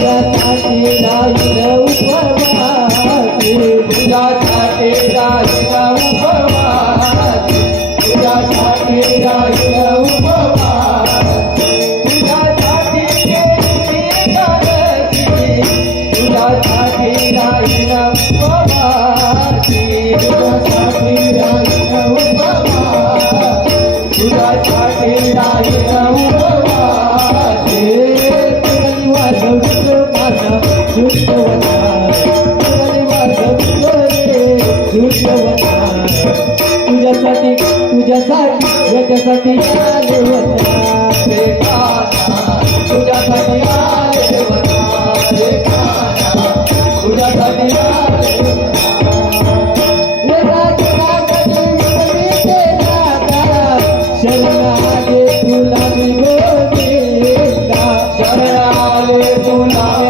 तुझ्यासाठी राहील उपवास. तुझ्यासाठी राहील तुझ्यासाठी आले तुझ्यासाठी आले तुझ्यासाठी शरणाले तुला शरणाले तुला